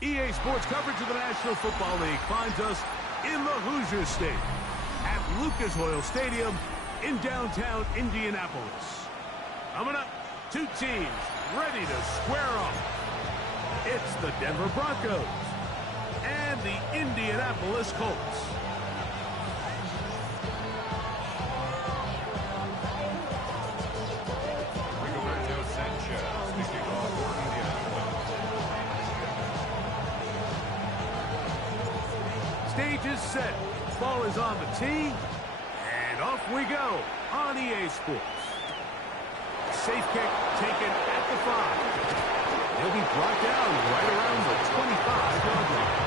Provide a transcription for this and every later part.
EA Sports coverage of the National Football League finds us in the Hoosier State at Lucas Oil Stadium in downtown Indianapolis. Coming up, two teams ready to square off. It's the Denver Broncos and the Indianapolis Colts. Stage is set. Ball is on the tee. And off we go on EA Sports. Safe kick taken at the 5. He'll be brought down right around the 25-yard line.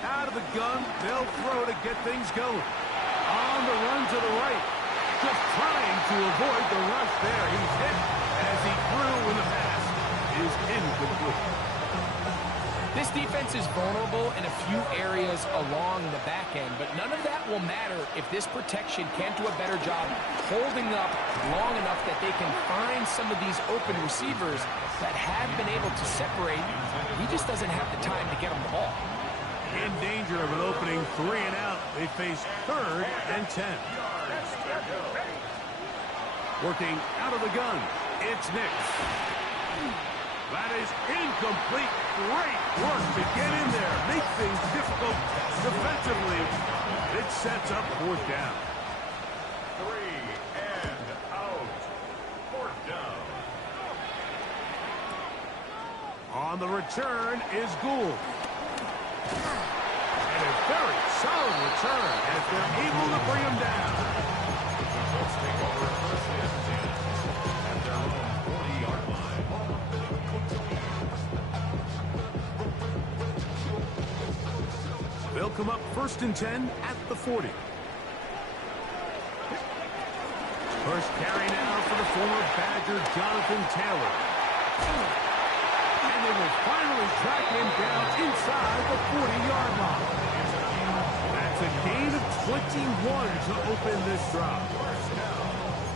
Out of the gun, they'll throw to get things going. On the run to the right. Just trying to avoid the rush there. He's hit as he threw when the pass is incomplete. This defense is vulnerable in a few areas along the back end, but none of that will matter if this protection can't do a better job holding up long enough that they can find some of these open receivers that have been able to separate. He just doesn't have the time to get them the ball. In danger of an opening 3 and out. They face 3rd and 10. Working out of the gun. It's Nix. That is incomplete. Great work to get in there. Make things difficult defensively. It sets up 4th down. 3 and out. 4th down. On the return is Gould. And a very solid return as they're able to bring him down. The Colts take over at 1st and 10 at their own 40-yard line. They'll come up 1st and 10 at the 40. First carry now for the former Badger Jonathan Taylor. And they will finally track him down inside the 40-yard line. That's a gain of 21 to open this drive.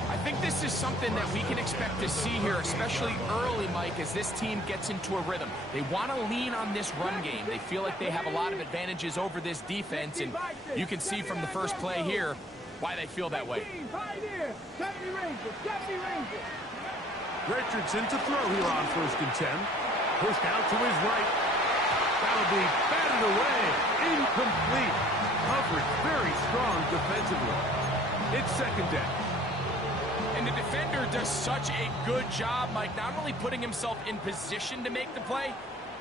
I think this is something that we can expect to see here, especially early, Mike, as this team gets into a rhythm. They want to lean on this run game. They feel like they have a lot of advantages over this defense, and you can see from the first play here why they feel that way. Richardson to throw here on 1st and 10. Pushed out to his right. That'll be batted away. Incomplete. Coverage very strong defensively. It's 2nd down. And the defender does such a good job, Mike, not only putting himself in position to make the play,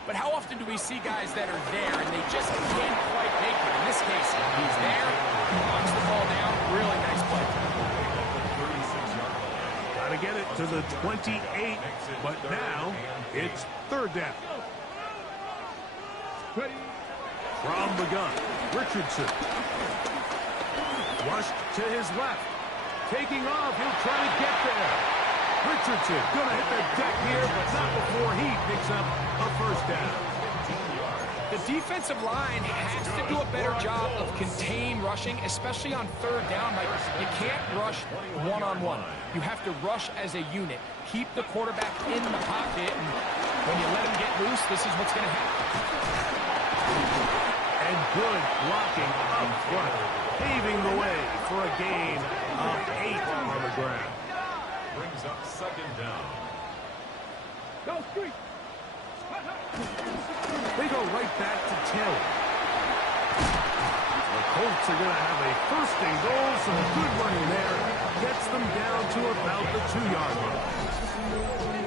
but how often do we see guys that are there and they just can't quite make it? In this case, he's there, knocks the ball down. Really nice play. Got to get it to the 28, but now it's 3rd down. From the gun, Richardson. Rushed to his left. Taking off, he'll try to get there. Richardson going to hit the deck here, but not before he picks up a 1st down. The defensive line has to do a better job of contain rushing, especially on 3rd down. Like, you can't rush one-on-one. You have to rush as a unit. Keep the quarterback in the pocket, and when you let him get loose, this is what's going to happen. And good blocking up front, paving the way for a gain of 8 on the ground. Brings up 2nd down. Go street. They go right back to Taylor. The Colts are going to have a 1st and goal. Some good running there. Gets them down to about the 2-yard line.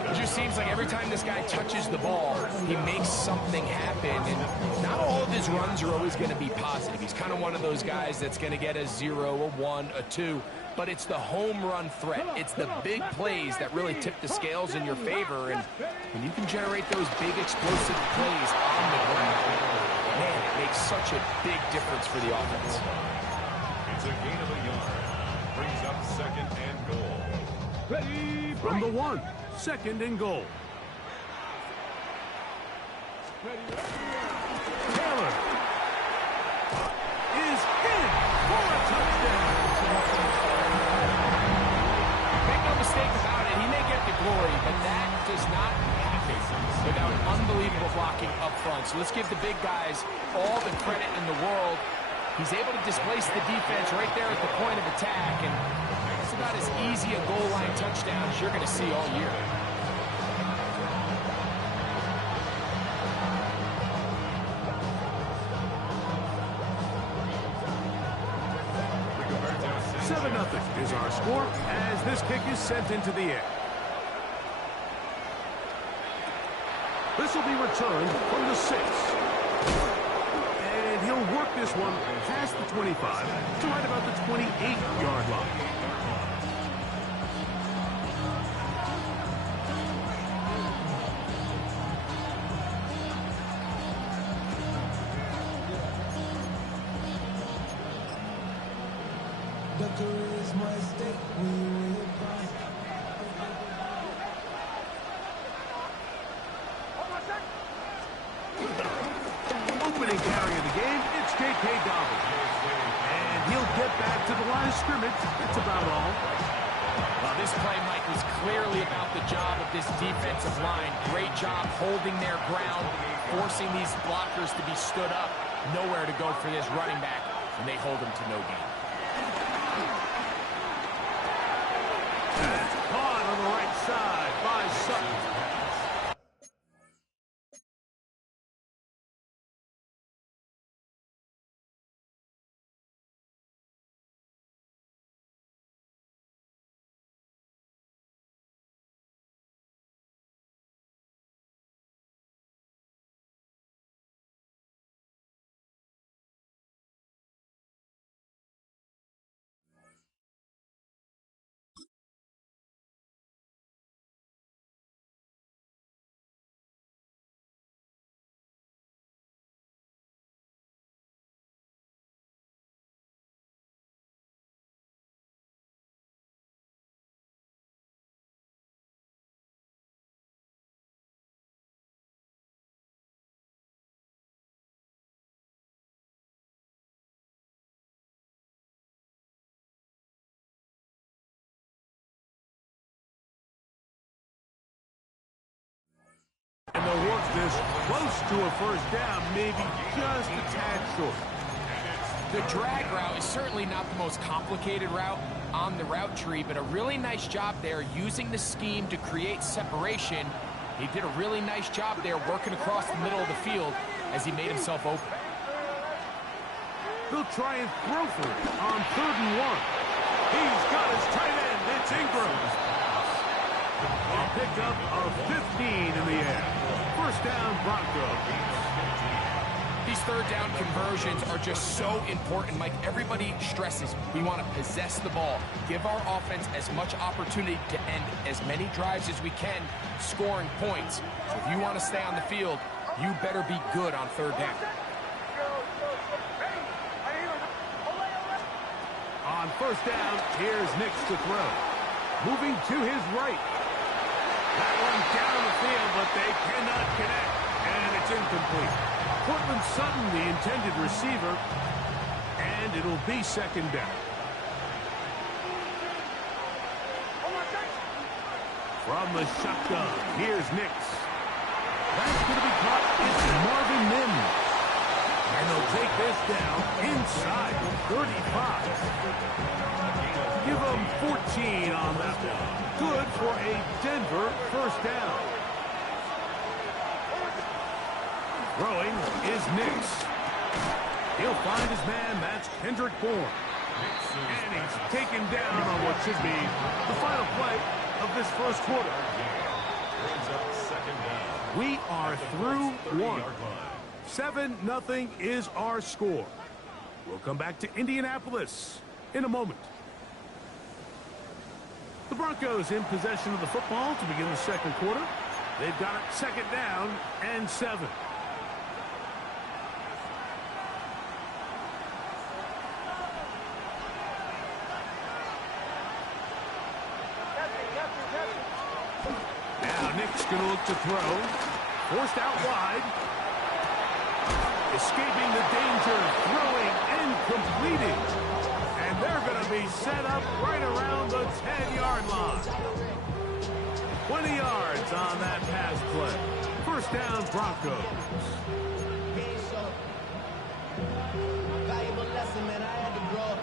It just seems like every time this guy touches the ball, he makes something happen. And not all of his runs are always going to be positive. He's kind of one of those guys that's going to get a 0, a 1, a 2. But it's the home run threat. It's the big plays that really tip the scales in your favor. And when you can generate those big explosive plays on the ground, man, it makes makes such a big difference for the offense. It's a gain of a yard. Brings up second and goal. Ready from the 1. Second and goal. Taylor is in for a touchdown. Make no mistake about it, he may get the glory, but that does not happen without unbelievable blocking up front. So let's give the big guys all the credit in the world. He's able to displace the defense right there at the point of attack, and it's about as easy a goal line touchdown as you're going to see all year. Seven 0 is our score as this kick is sent into the air. This will be returned from the 6. And he'll work this one past the 25 to right about the 28-yard line. Opening carry of the game, it's J.K. Dobbins. And he'll get back to the line of scrimmage. That's about all. Well, this play, Mike, was clearly about the job of this defensive line. Great job holding their ground, forcing these blockers to be stood up. Nowhere to go for this running back, and they hold him to no gain. That's caught on the right side by Sutton. And they'll work this close to a first down, maybe just a tad short. The drag route is certainly not the most complicated route on the route tree, but a really nice job there using the scheme to create separation. He did a really nice job there working across the middle of the field as he made himself open. They'll try and throw for it on 3rd and 1. He's got his tight end. It's Ingram. A pickup of 15 in the air. First down, Broncos. These third down conversions are just so important, Mike. Everybody stresses we want to possess the ball, give our offense as much opportunity to end as many drives as we can, scoring points. So if you want to stay on the field, you better be good on third down. On first down, here's Nix to throw. Moving to his right. That one down the field, but they cannot connect, and it's incomplete. Cortland Sutton, the intended receiver, and it'll be second down. From the shotgun, here's Nix. That's going to be caught. It's Marvin Mims. And they'll take this down inside the 35. Give them 14 on that one. Good for a Denver first down. Throwing is Nix. He'll find his man. That's Kendrick Bourne. And he's taken down on what should be the final play of this first quarter. We are through one. 7-0 is our score. We'll come back to Indianapolis in a moment. The Broncos in possession of the football to begin the second quarter. They've got it second down and 7. going to look to throw. Forced out wide. Escaping the danger, throwing and completing. And they're going to be set up right around the 10-yard line. 20 yards on that pass play. First down, Broncos. Valuable lesson, man. I had to grow up.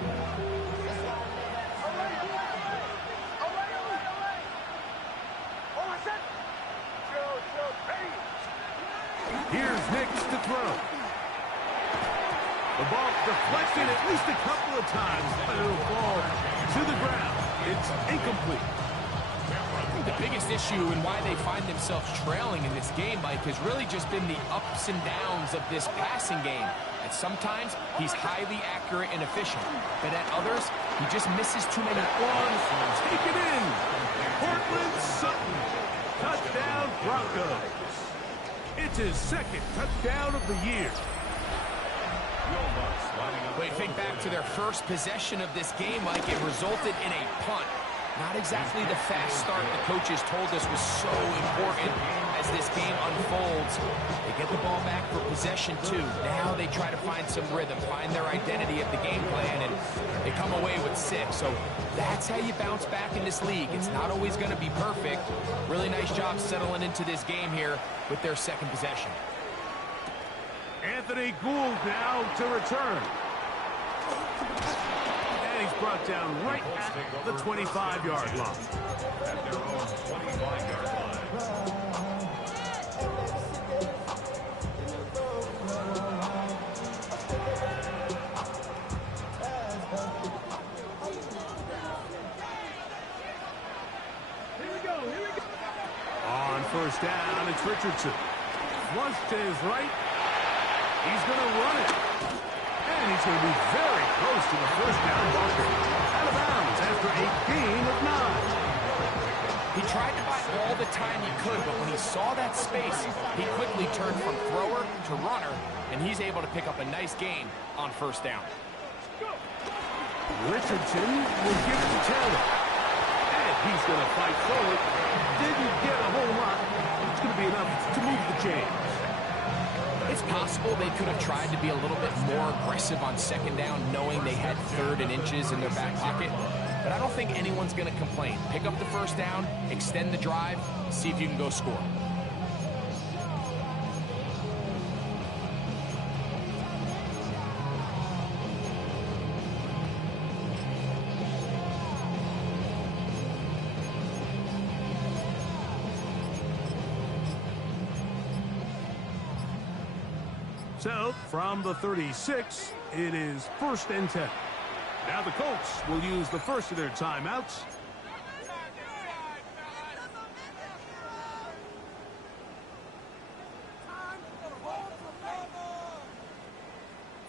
Here's Nix to throw. The ball deflected at least a couple of times, but it'll fall to the ground. It's incomplete. The biggest issue and why they find themselves trailing in this game, Mike, has really just been the ups and downs of this passing game. And sometimes he's highly accurate and efficient, but at others, he just misses too many. Take it in. Portland Sutton. Touchdown, Broncos. It's his second touchdown of the year. But you think back to their first possession of this game, Mike, it resulted in a punt. Not exactly the fast start the coaches told us was so important as this game unfolds. They get the ball back for possession two. Now they try to find some rhythm, find their identity of the game plan, and they come away with 6. So that's how you bounce back in this league. It's not always going to be perfect. Really nice job settling into this game here with their second possession. Anthony Gould now to return. And he's brought down right at the 25-yard line. At their own 25-yard line. On first down, it's Richardson. Flush to his right. He's going to run it. And he's going to be very close to the first down marker. Out of bounds after a gain of 9. He tried to buy all the time he could, but when he saw that space, he quickly turned from thrower to runner, and he's able to pick up a nice gain on first down. Richardson will give it to Taylor. And he's going to fight forward. Didn't get a whole lot. It's going to be enough to move the chains. It's possible they could have tried to be a little bit more aggressive on second down, knowing they had 3rd and inches in their back pocket. But I don't think anyone's going to complain. Pick up the first down, extend the drive, see if you can go score. So, from the 36, it is 1st and 10. Now the Colts will use the first of their timeouts.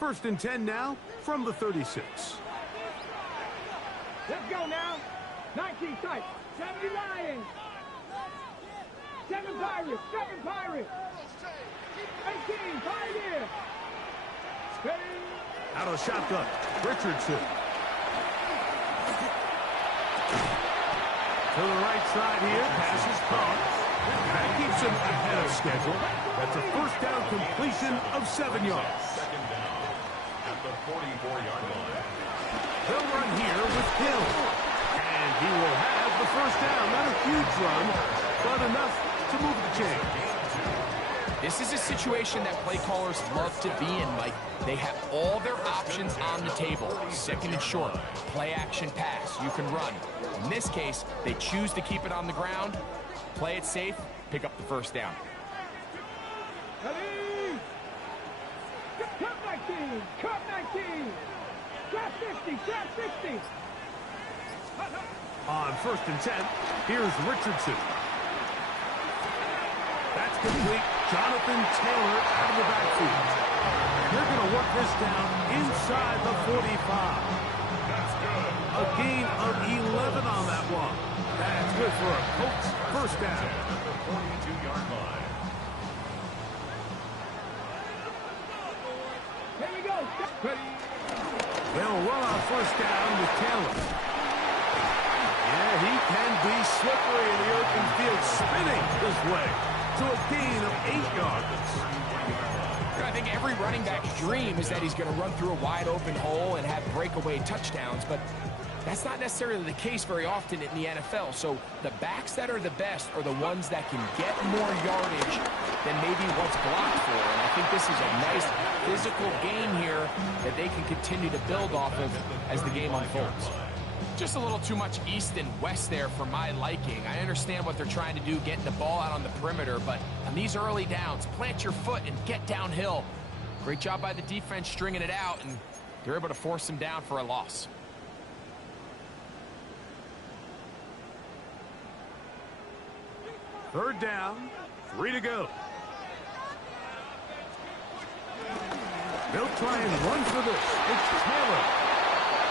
First and 10 now from the 36. Let's go now. 19 tight. 70 Lions. 7 Pirates. 7 Pirates. 18 Pioneer. Out of shotgun, Richardson. To the right side here, passes caught. That keeps him ahead of schedule. That's a first down completion of 7 yards. Second down at the 44-yard line. They'll run here with Hill. And he will have the first down. Not a huge run, but enough to move the chains. This is a situation that play callers love to be in, Mike. They have all their options on the table. Second and short, play action pass, you can run. In this case, they choose to keep it on the ground, play it safe, pick up the first down. Ready? Cut 19! Cut 19! Trap 60! Trap 60! On first and 10, here's Richardson. That's complete. Jonathan Taylor out of the backfield. They're going to work this down inside the 45. That's good. A gain of 11 on that one. That's good for a Colts first down. At the 42-yard line. Here we go. Ready? They'll run on first down with Taylor. Yeah, he can be slippery in the open field, spinning his way to a gain of 8 yards. I think every running back's dream is that he's going to run through a wide open hole and have breakaway touchdowns, but that's not necessarily the case very often in the NFL. So the backs that are the best are the ones that can get more yardage than maybe what's blocked for. And I think this is a nice physical game here that they can continue to build off of as the game unfolds. Just a little too much east and west there for my liking. I understand what they're trying to do, getting the ball out on the perimeter, but on these early downs, plant your foot and get downhill. Great job by the defense stringing it out, and they're able to force them down for a loss. Third down, 3 to go. They'll try and run for this. It's Taylor.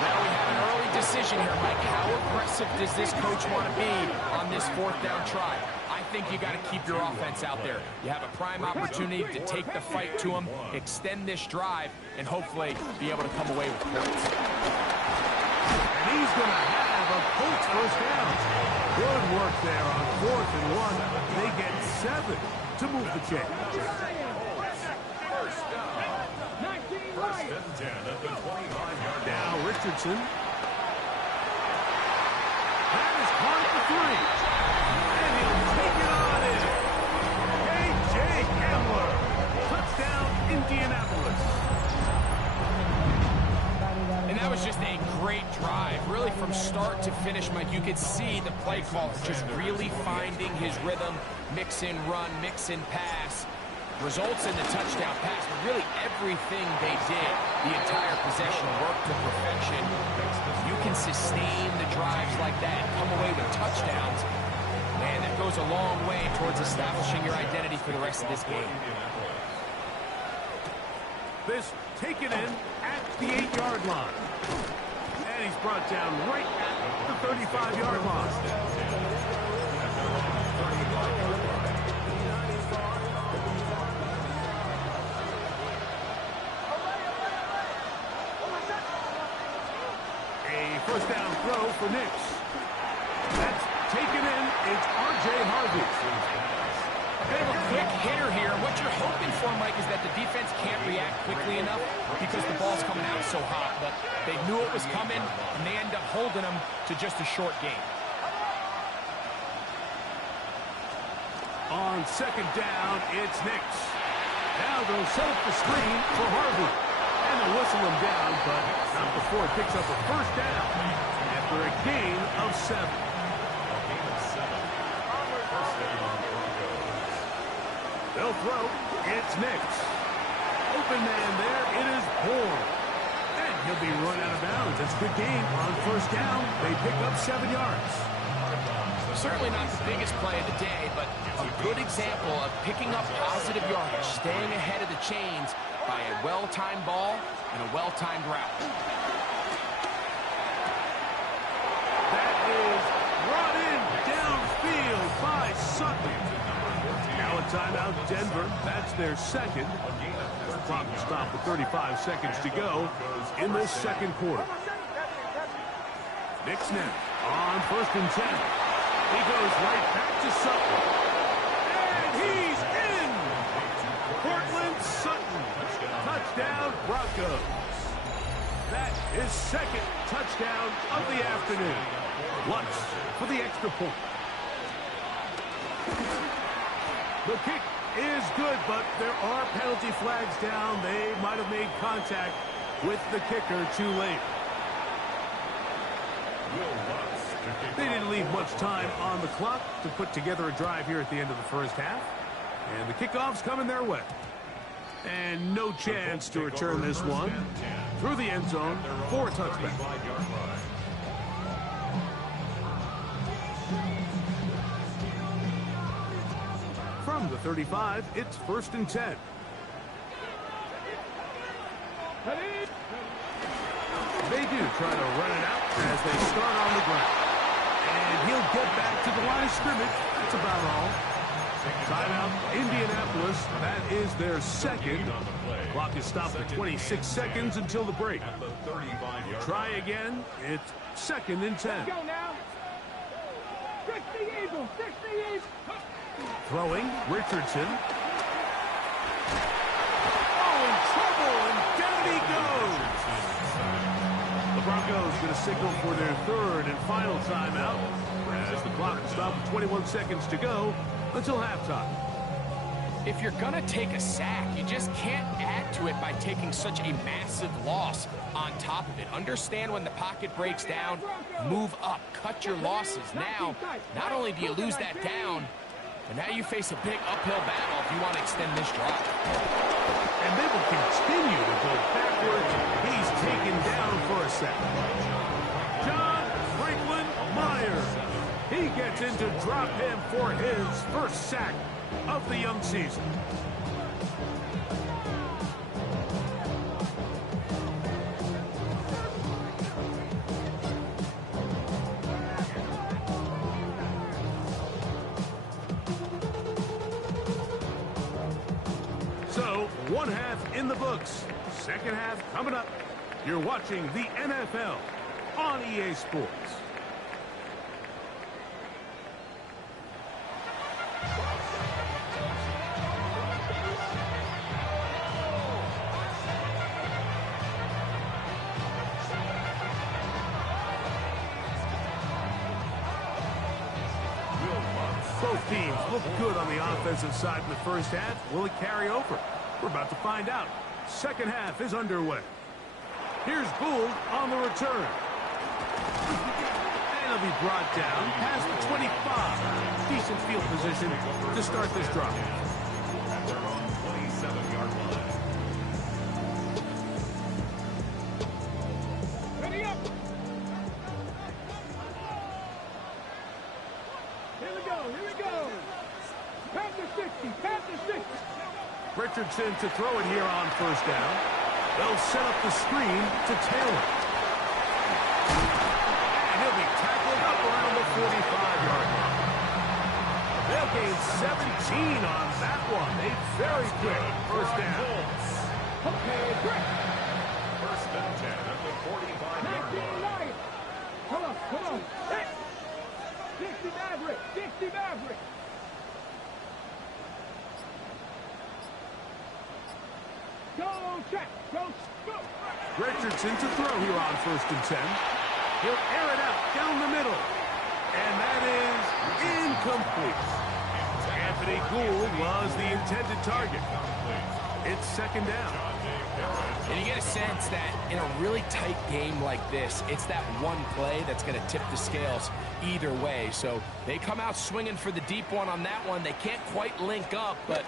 Now we have an early decision here, Mike. How aggressive does this coach want to be on this 4th down try? I think you got to keep your offense out there. You have a prime opportunity to take the fight to them, extend this drive, and hopefully be able to come away with points. And he's going to have a Colts first down. Good work there on 4th and 1. They get 7 to move the chain. First and 10 at the 25-yard line. Now Richardson. That is caught for 3. And he'll take it on in. A.J. Hamler. Touchdown, Indianapolis. And that was just a great drive. Really from start to finish, Mike, you could see the play caller just really finding his rhythm. Mix in run, mix in pass. Results in the touchdown pass, but really everything they did, the entire possession worked to perfection. You can sustain the drives like that and come away with touchdowns. Man, that goes a long way towards establishing your identity for the rest of this game. This taken in at the 8-yard line. And he's brought down right at the 35-yard line. First down throw for Nix. That's taken in. It's R.J. Harvey. A bit of a quick hitter here. What you're hoping for, Mike, is that the defense can't react quickly enough because the ball's coming out so hot. But they knew it was coming, and they end up holding them to just a short game. On 2nd down, it's Nix. Now they'll set up the screen for Harvey. And they'll whistle him down, but not before it picks up a first down after a gain of 7. They'll throw. It's Nix. Open man there. It is Bourne. And he'll be run out of bounds. It's a good game on first down. They pick up 7 yards. Certainly not the biggest play of the day, but a good example of picking up positive yardage, staying ahead of the chains by a well-timed ball and a well-timed route. That is brought in downfield by Sutton. Now a timeout, Denver. That's their second. The clock will stop with 35 seconds to go in this second quarter. Nix now on 1st and 10. He goes right back to Sutton. And he's in! Cortland Sutton. Touchdown, Broncos. That is 2nd touchdown of the afternoon. Lutz for the extra point. The kick is good, but there are penalty flags down. They might have made contact with the kicker too late. They didn't leave much time on the clock to put together a drive here at the end of the first half. And the kickoff's coming their way. And no chance to return this one through the end zone for a touchback. From the 35, it's 1st and 10. They do try to run it out as they start on the ground. And he'll get back to the line of scrimmage. That's about all. Timeout, Indianapolis. That is their second. Clock is stopped at 26 seconds until the break. Try again. It's 2nd and 10. Go now. 60 Eagles, 60 Eagles. Throwing, Richardson. Oh, in trouble, and down he goes. The Broncos going to signal for their third and final timeout as the clock will stop with 21 seconds to go until halftime. If you're going to take a sack, you just can't add to it by taking such a massive loss on top of it. Understand when the pocket breaks down, move up, cut your losses. Now, not only do you lose that down, but now you face a big uphill battle if you want to extend this drive. And they will continue to go backwards. He's taken down for a sack. John Franklin Myers. He gets into drop him for his first sack of the young season. So, one half in the books. Second half coming up. You're watching the NFL on EA Sports. Both teams look good on the offensive side in the first half. Will it carry over? We're about to find out. Second half is underway. Here's Gould on the return. And he'll be brought down past the 25. Decent field position to start this drive. At their own 27-yard line. Ready up. Here we go, here we go. Panther 60, Panther 60. Richardson to throw it here on first down. They'll set up the screen to Taylor. And he'll be tackled up around the 45-yard line. They'll gain 17 on that one. A very quick first down. Okay, great. First and 10 at the 45-yard 19 line. Lions. Come on, come on. Hey. 60 Maverick, 60 Maverick. Go, check, go, go. Richardson to throw here on first and 10. He'll air it out down the middle. And that is incomplete. Anthony Gould was the intended target. It's second down. And you get a sense that in a really tight game like this, it's that one play that's going to tip the scales either way. So they come out swinging for the deep one on that one. They can't quite link up, but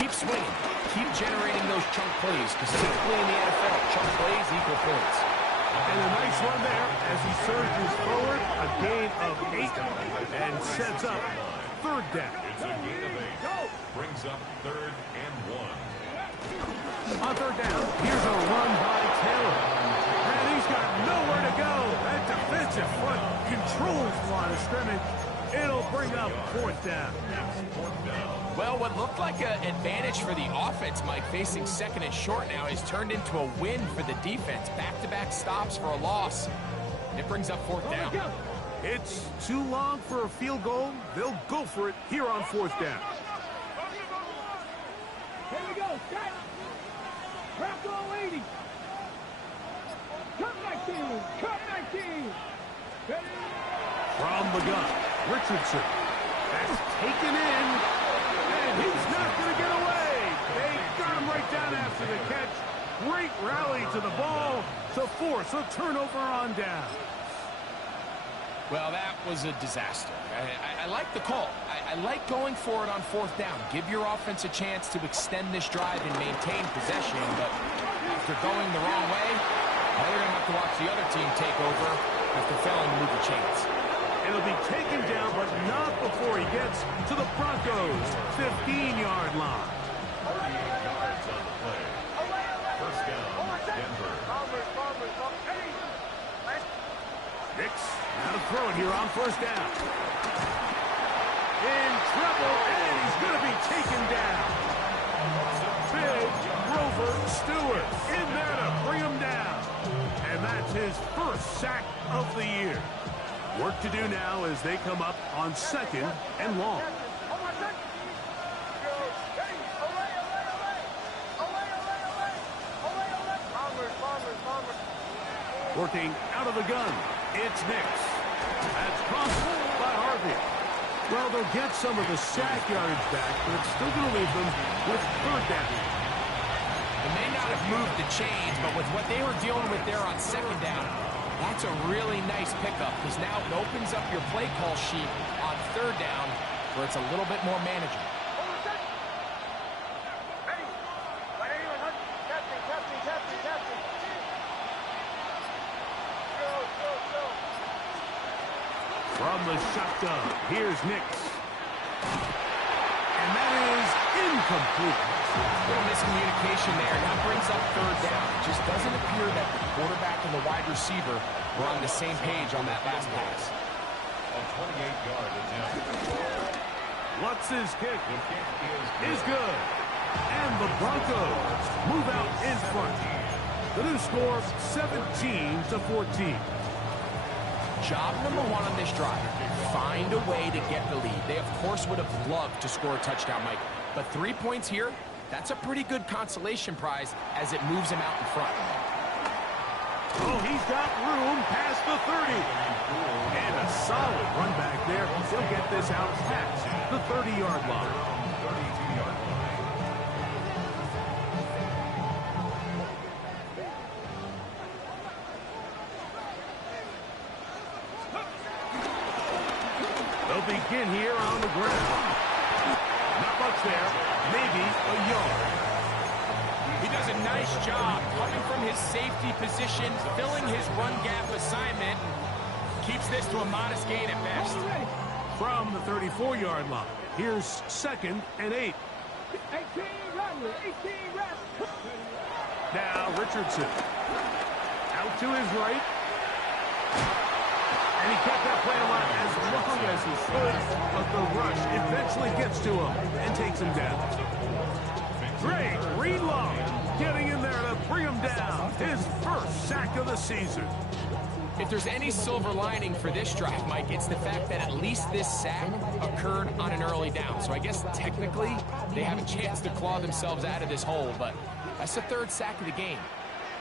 keep swinging. Keep generating those chunk plays, because typically in the NFL, chunk plays equal points. And a nice run there as he surges forward, a gain of 8, and sets up third down. It's a gain of 8. Brings up third and 1. On third down, here's a run by Taylor. And he's got nowhere to go. That defensive front controls the line of scrimmage. It'll bring up fourth down. Well, what looked like an advantage for the offense, Mike, facing second and short now, has turned into a win for the defense. Back-to-back stops for a loss. It brings up fourth down. It's too long for a field goal. They'll go for it here on fourth down. Here we go, set. Bronco 80. Cut 19, cut 19. Ready? From the gun, Richardson. That's taken in. And he's not going to get away. They got him right down after the catch. Great rally to the ball to force a turnover on down. Well, that was a disaster. I like the call. I like going for it on fourth down. Give your offense a chance to extend this drive and maintain possession, but after going the wrong way, now you're going to have to watch the other team take over after failing to move the chains. It'll be taken down, but not before he gets to the Broncos' 15-yard line. 38 yards on the play. First down, Denver. Nix, now to throw it here on first down. In trouble, and he's going to be taken down. Big Grover Stewart in there to bring him down. And that's his first sack of the year. Work to do now as they come up on 2nd and long. Working out of the gun. It's Nix. That's caught by Harvey. Well, they'll get some of the sack yardage back, but it's still going to leave them with 3rd down. They may not have moved the chains, but with what they were dealing with there on 2nd down, that's a really nice pickup because now it opens up your play call sheet on 3rd down where it's a little bit more manageable. From the shotgun, here's Nix. And that is incomplete. Little miscommunication there. That brings up 3rd down. It just doesn't appear that the quarterback and the wide receiver were on the same page on that last pass. A 28-yard attempt. What's his kick? Is good. And the Broncos move out in front. The new score, 17-14. Job number 1 on this drive, find a way to get the lead. They, of course, would have loved to score a touchdown, Mike. But 3 points here, that's a pretty good consolation prize as it moves him out in front. Oh, he's got room past the 30. And a solid run back there. He'll get this out past the 30-yard line. 32-yard line. They'll begin here on the ground. Not much there. Maybe a yard. He does a nice job coming from his safety position, filling his run gap assignment. Keeps this to a modest gain at best. From the 34-yard line, here's 2nd and 8. 18 run, 18 run. Now Richardson. Out to his right. And he kept that play alive as long as he could, but the rush eventually gets to him and takes him down. Great reload, getting in there to bring him down. His 1st sack of the season. If there's any silver lining for this drive, Mike, it's the fact that at least this sack occurred on an early down. So I guess technically they have a chance to claw themselves out of this hole, but that's the 3rd sack of the game.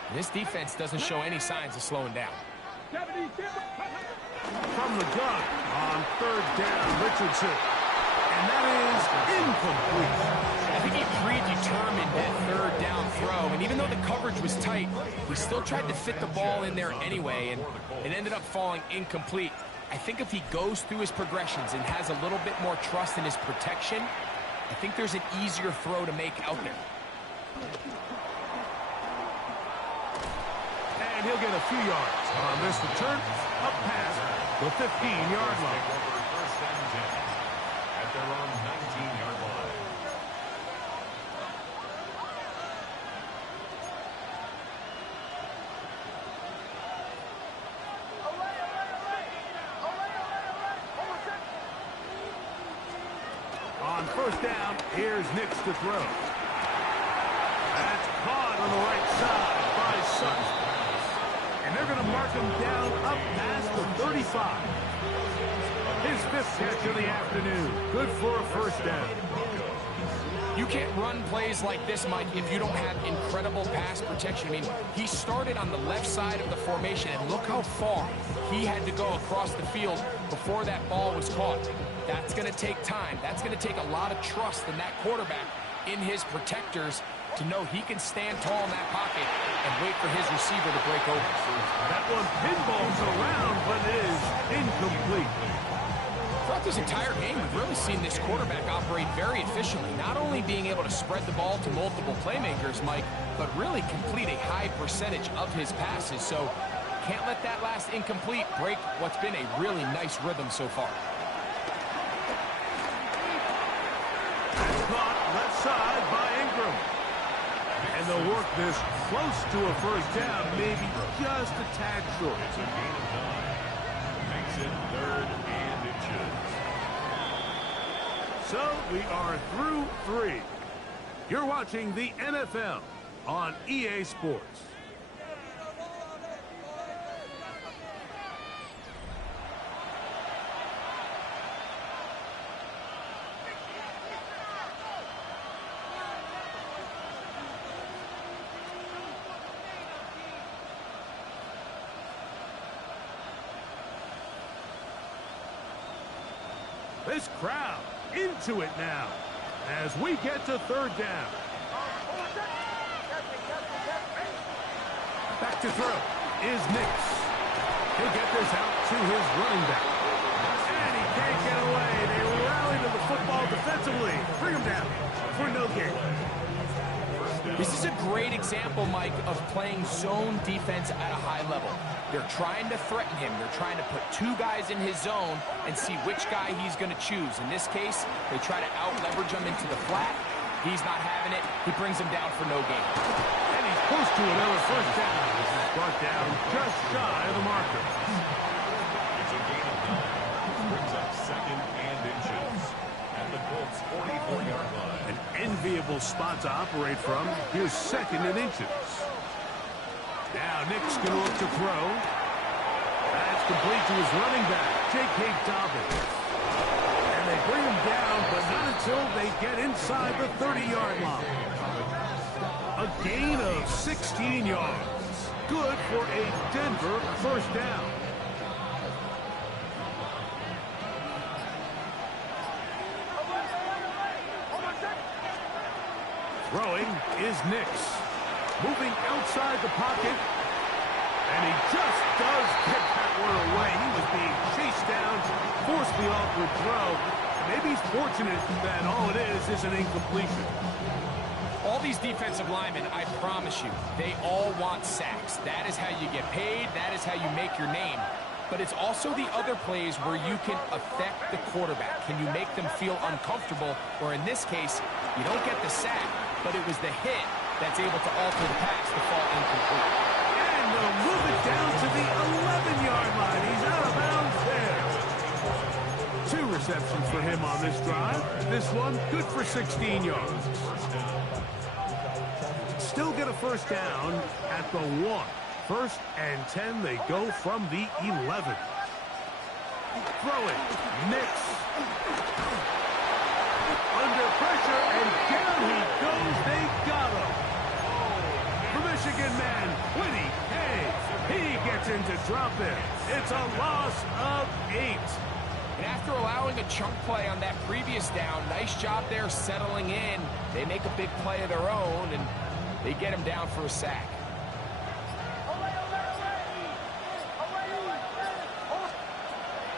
And this defense doesn't show any signs of slowing down. From the gun on 3rd down, Richardson. And that is incomplete. I think he predetermined that 3rd down throw, and even though the coverage was tight, he still tried to fit the ball in there anyway, and it ended up falling incomplete. I think if he goes through his progressions and has a little bit more trust in his protection, I think there's an easier throw to make out there. And he'll get a few yards on this return, up past the 15-yard line. First and 10 at their own 19-yard line. On 1st down, here's Nix to throw. That's caught on the right side by Sutton. And they're going to mark him down up past the 35. His 5th catch of the afternoon. Good for a 1st down. You can't run plays like this, Mike, if you don't have incredible pass protection. I mean, he started on the left side of the formation, and look how far he had to go across the field before that ball was caught. That's going to take time. That's going to take a lot of trust in that quarterback, in his protectors, to know he can stand tall in that pocket and wait for his receiver to break over. That one pinballs around, but is incomplete. Throughout this entire game, we've really seen this quarterback operate very efficiently, not only being able to spread the ball to multiple playmakers, Mike, but really complete a high percentage of his passes. So can't let that last incomplete break what's been a really nice rhythm so far. That's caught left side by Ingram. And they'll work this close to a 1st down, maybe just a tad short. It's a gain of 9. Makes it 3rd and inches. So we are through 3. You're watching the NFL on EA Sports. This crowd into it now as we get to third down. Back to throw is Nix. He'll get this out to his running back. And he can't get away. They rally to the football defensively. Bring him down for no gain. This is a great example, Mike, of playing zone defense at a high level. They're trying to threaten him. They're trying to put two guys in his zone and see which guy he's going to choose. In this case, they try to out-leverage him into the flat. He's not having it. He brings him down for no gain. And he's close to another first down. This is brought down just shy of the marker. It's a gain of 9. Brings up 2nd and inches. At the Colts' 44-yard line. An enviable spot to operate from. Here's 2nd and inches. Now Nick's going to look to throw. That's complete to his running back, J.K. Dobbins. And they bring him down, but not until they get inside the 30-yard line. A gain of 16 yards. Good for a Denver first down. Throwing is Nix. Moving outside the pocket. And he just does get that one away. He was being chased down, forced the awkward throw. Maybe he's fortunate that all it is an incompletion. All these defensive linemen, I promise you, they all want sacks. That is how you get paid. That is how you make your name. But it's also the other plays where you can affect the quarterback. Can you make them feel uncomfortable? Or in this case, you don't get the sack, but it was the hit that's able to alter the pass to fall incomplete. And they'll move it down to the 11-yard line. He's out of bounds there. 2 receptions for him on this drive. This one good for 16 yards. Still get a first down at the 1. 1st and 10, they go from the 11. Throwing, Nix. Under pressure, and down he goes. They got him. The Michigan man, Whitty Hayes. He gets in to drop it. It's a loss of 8. And after allowing a chunk play on that previous down, nice job there settling in. They make a big play of their own, and they get him down for a sack.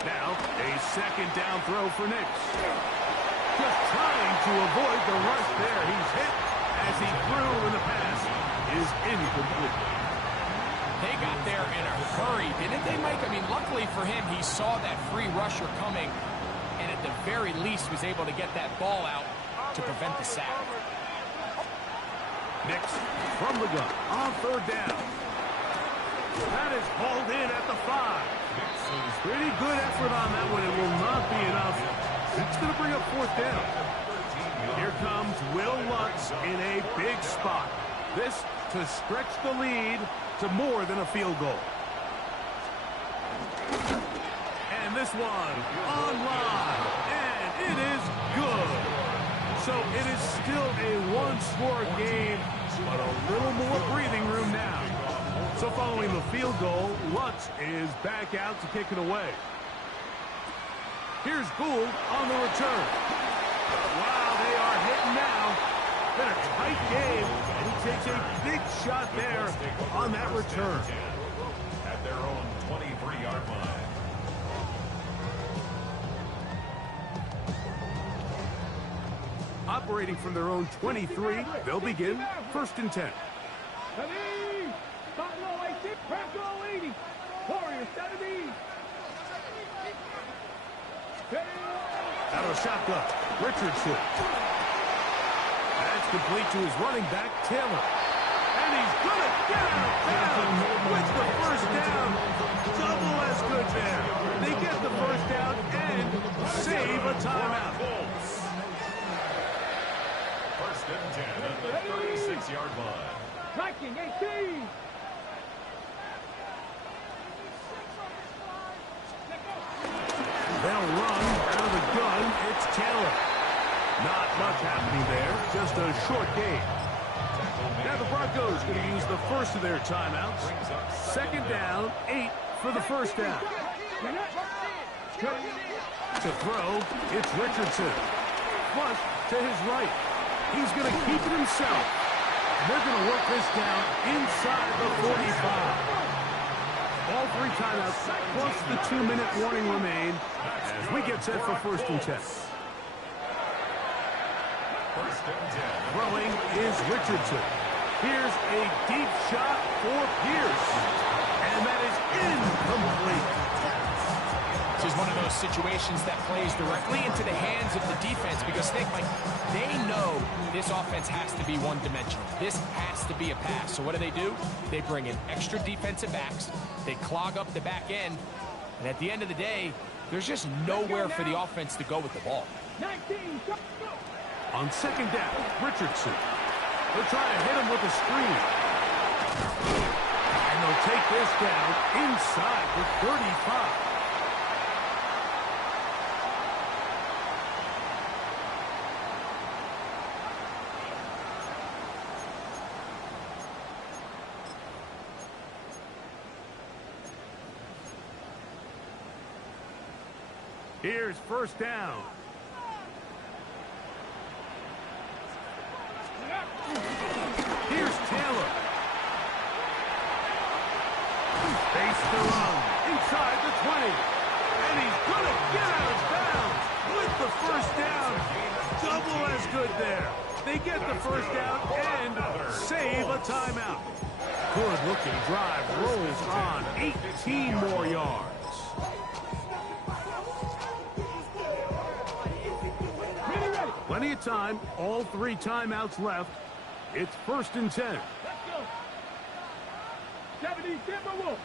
Now, a 2nd down throw for Nix. Just trying to avoid the rush there. He's hit as he threw, and the pass is incomplete. They got there in a hurry, didn't they, Mike? I mean, luckily for him, he saw that free rusher coming, and at the very least was able to get that ball out to prevent the sack. Nix from the gun on 3rd down. That is hauled in at the 5. Pretty good effort on that one. It will not be enough. It's going to bring up 4th down. Here comes Will Lutz in a big spot. This to stretch the lead to more than a field goal. And this one on line. And it is good. So it is still a 1-score game, but a little more breathing room now. So following the field goal, Lutz is back out to kick it away. Here's Gould on the return. Wow, they are hitting now. Been a tight game, and he takes a big shot there on that return. At their own 23-yard line. Operating from their own 23, they'll begin 1st and 10. Out of shotgun, Richardson. That's complete to his running back, Taylor. And he's going to get out of bounds with the first down. Double as good there. They get the first down and save a timeout. 1st and 10 at the 36-yard line. Striking 18. They'll run out of the gun. It's Taylor. Not much happening there. Just a short game. Now the Broncos going to use the first of their timeouts. 2nd down, 8 for the first down. To throw, it's Richardson. Flush to his right. He's going to keep it himself. And they're going to work this down inside the 45. All 3 timeouts plus the 2-minute warning remain as we get set for 1st and 10. Throwing is Richardson. Here's a deep shot for Pierce. And that is incomplete. This is one of those situations that plays directly into the hands of the defense because think, Mike, they know this offense has to be one-dimensional. This has to be a pass. So what do? They bring in extra defensive backs. They clog up the back end. And at the end of the day, there's just nowhere for the offense to go with the ball. 19, go. On 2nd down, Richardson. They'll try to hit him with a screen. And they'll take this down inside the 35. Here's 1st down. Here's Taylor. Face the run inside the 20. And he's going to get out of bounds with the 1st down. Double as good there. They get the 1st down and save a timeout. Good looking drive rolls on 18 more yards. Plenty of time, all 3 timeouts left. It's 1st and 10. Let's go. 70 Timberwolves.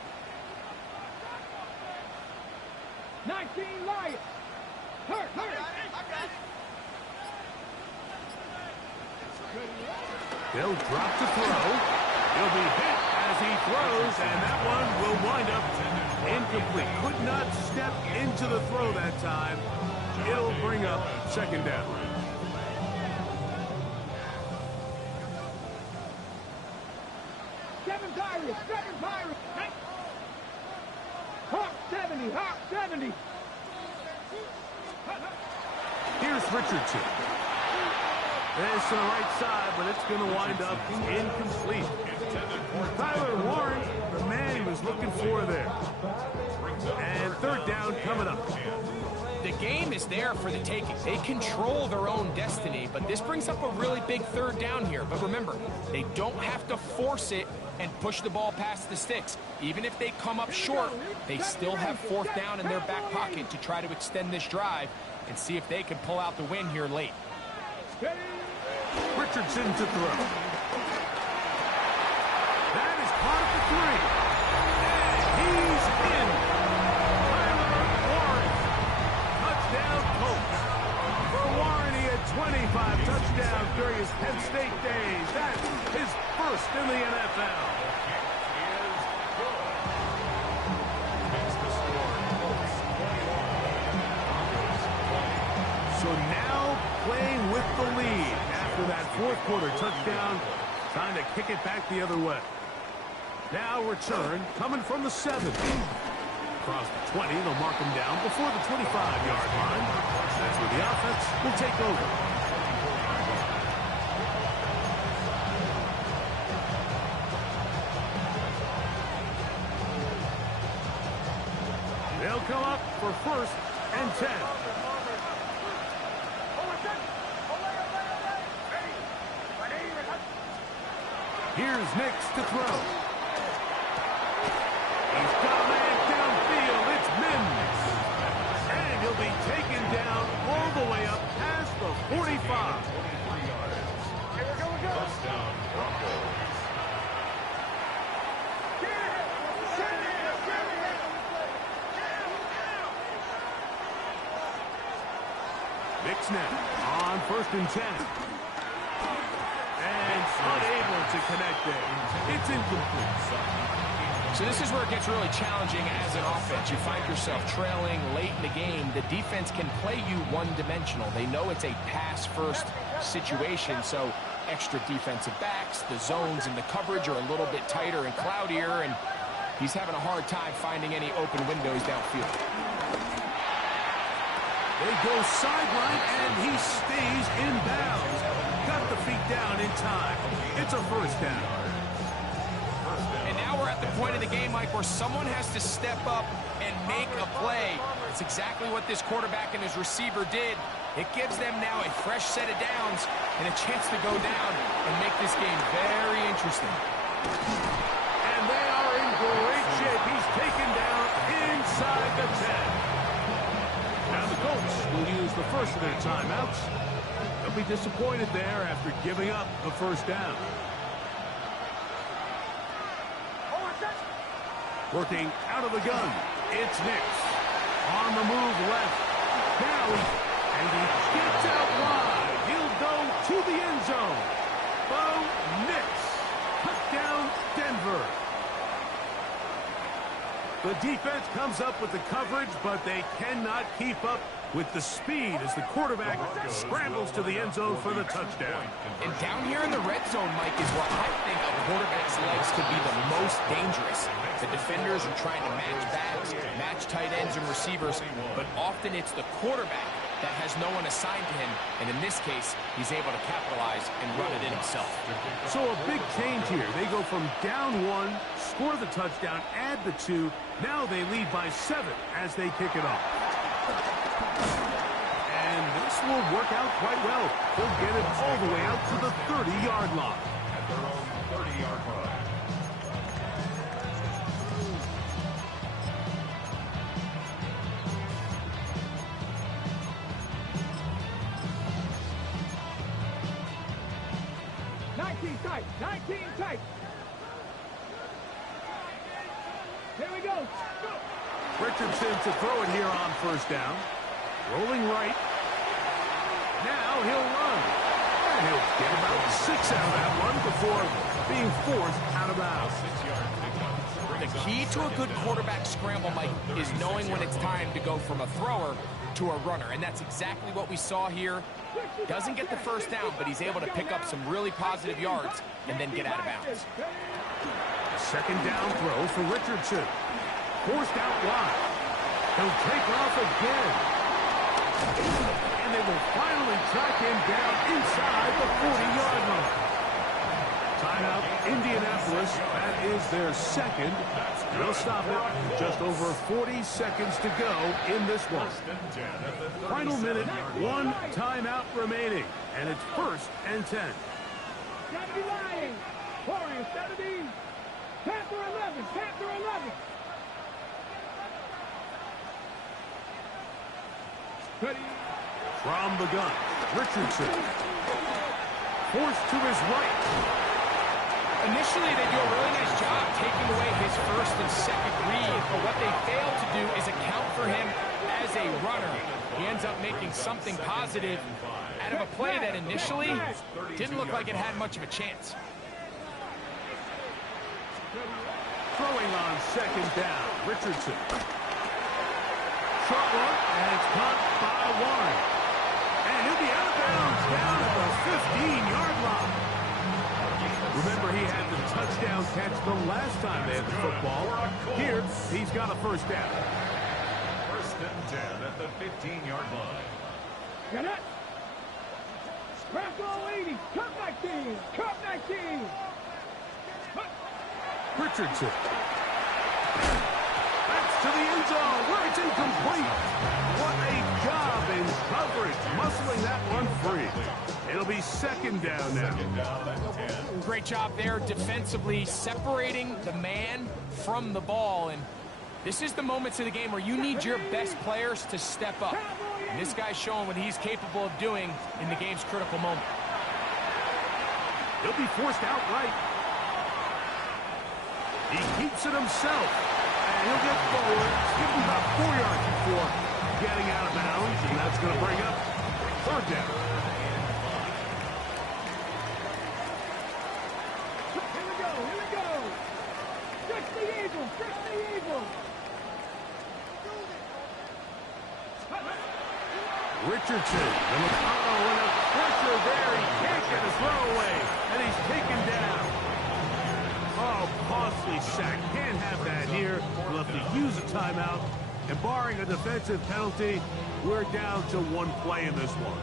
19 Lions. Hurt. They'll drop to throw. He'll be hit as he throws, and that one will wind up incomplete. Could not step into the throw that time. It'll bring up 2nd down. Seven Pirates. Hawk 70. Here's Richardson. This to the right side, but it's going to wind up incomplete. Tyler Warren, the man he was looking for there. And 3rd down coming up. The game is there for the taking. They control their own destiny, but this brings up a really big 3rd down here. But remember, they don't have to force it and push the ball past the sticks. Even if they come up short, they still have 4th down in their back pocket to try to extend this drive and see if they can pull out the win here late. Richardson to throw. That is caught at the 3. And he's in. Tyler Warren. Touchdown Colts. For Warren, he had 25 touchdowns during his Penn State days. That's his 1st in the NFL. So now playing with the lead after that 4th quarter touchdown. Time to kick it back the other way. Now return coming from the 7. Across the 20, they'll mark him down before the 25-yard line. That's where the offense will take over. They'll come up for 1st and 10. Here's Nix to throw. He's got a man downfield. It's Mims. And he'll be taken down all the way up past the 45. Touchdown, Broncos. Nix now on 1st and 10. And unable to connect there. It's incomplete. So this is where it gets really challenging as an offense. You find yourself trailing late in the game. The defense can play you one-dimensional. They know it's a pass-first situation, so extra defensive backs, the zones and the coverage are a little bit tighter and cloudier, and he's having a hard time finding any open windows downfield. They go sideline, and he stays in bounds. Got the feet down in time. It's a first down. And now we're at the point of the game, Mike, where someone has to step up and make a play. It's exactly what this quarterback and his receiver did. It gives them now a fresh set of downs and a chance to go down and make this game very interesting. And they are in great shape. He's taken down inside the 10. Now the Colts will use the first of their timeouts. They'll be disappointed there after giving up the first down. Working out of the gun, it's Nix. On the move left. Now he gets out wide. He'll go to the end zone. Bo Nix. Touchdown, Denver. The defense comes up with the coverage, but they cannot keep up with the speed as the quarterback scrambles to the end zone for the touchdown. And down here in the red zone, Mike, is where I think a quarterback's legs could be the most dangerous. The defenders are trying to match backs, match tight ends and receivers, but often it's the quarterback that has no one assigned to him, and in this case, he's able to capitalize and run it in himself. So a big change here. They go from down 1, score the touchdown, add the 2. Now they lead by 7 as they kick it off. And this will work out quite well. They'll get it all the way out to the 30-yard line. At their own 30-yard line. Tight, 19 tight. Here we go. Richardson to throw it here on first down. Rolling right. Now he'll run. And he'll get about 6 out of that one before being forced out of bounds. 6-yard pickup. The key to a good quarterback scramble, Mike, is knowing when it's time to go from a thrower to a runner, and that's exactly what we saw here. Doesn't get the first down, but he's able to pick up some really positive yards and then get out of bounds. Second down throw for Richardson. Forced out wide. He'll take off again. And they will finally track him down inside the 40-yard line. Timeout, Indianapolis. That is their second. They'll stop it. Just over 40 seconds to go in this one. Final minute, 1 timeout remaining. And it's 1st and 10. 70 Lions. Warriors 70. Panther 11. Panther 11. Ready. From the gun, Richardson. Forced to his right. Initially, they do a really nice job taking away his first and second read, but what they fail to do is account for him as a runner. He ends up making something positive out of a play that initially didn't look like it had much of a chance. Throwing on second down, Richardson. Short one, and it's caught by Warren. And he'll be out of bounds down at the 15-yard line. Remember, he had the touchdown catch the last time they had the football. Here, he's got a first down. 1st and 10 at the 15-yard line. Get it. Crack all 80. Cut 19. Cut 19. Richardson. That's to the end zone where it's incomplete. What a job in coverage, muscling that one free. It'll be second down now. Great job there defensively, separating the man from the ball. And this is the moments of the game where you need your best players to step up. And this guy's showing what he's capable of doing in the game's critical moment. He'll be forced out right. He keeps it himself. And he'll get forward, skipping about 4 yards before getting out of bounds. And that's going to bring up third down. Richardson, and a pressure there. He can't get a throwaway, and he's taken down. Oh, costly sack. Can't have that here. We'll have to use a timeout And barring a defensive penalty, we're down to one play in this one.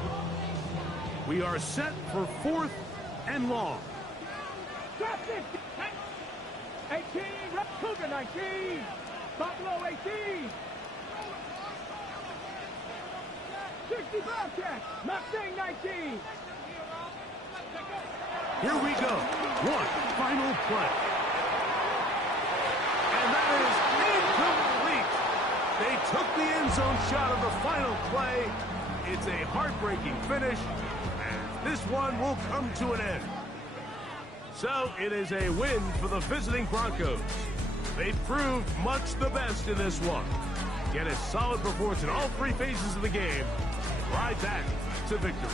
We are set for 4th and long. Stop this. 18, Cougar 19. Buffalo 18. 60 Bobcats, Mustang 19. Here we go. One final play. And that is incomplete. They took the end zone shot of the final play. It's a heartbreaking finish, and this one will come to an end. So it is a win for the visiting Broncos. They proved much the best in this one. Get a solid performance in all 3 phases of the game. Ride back to victory.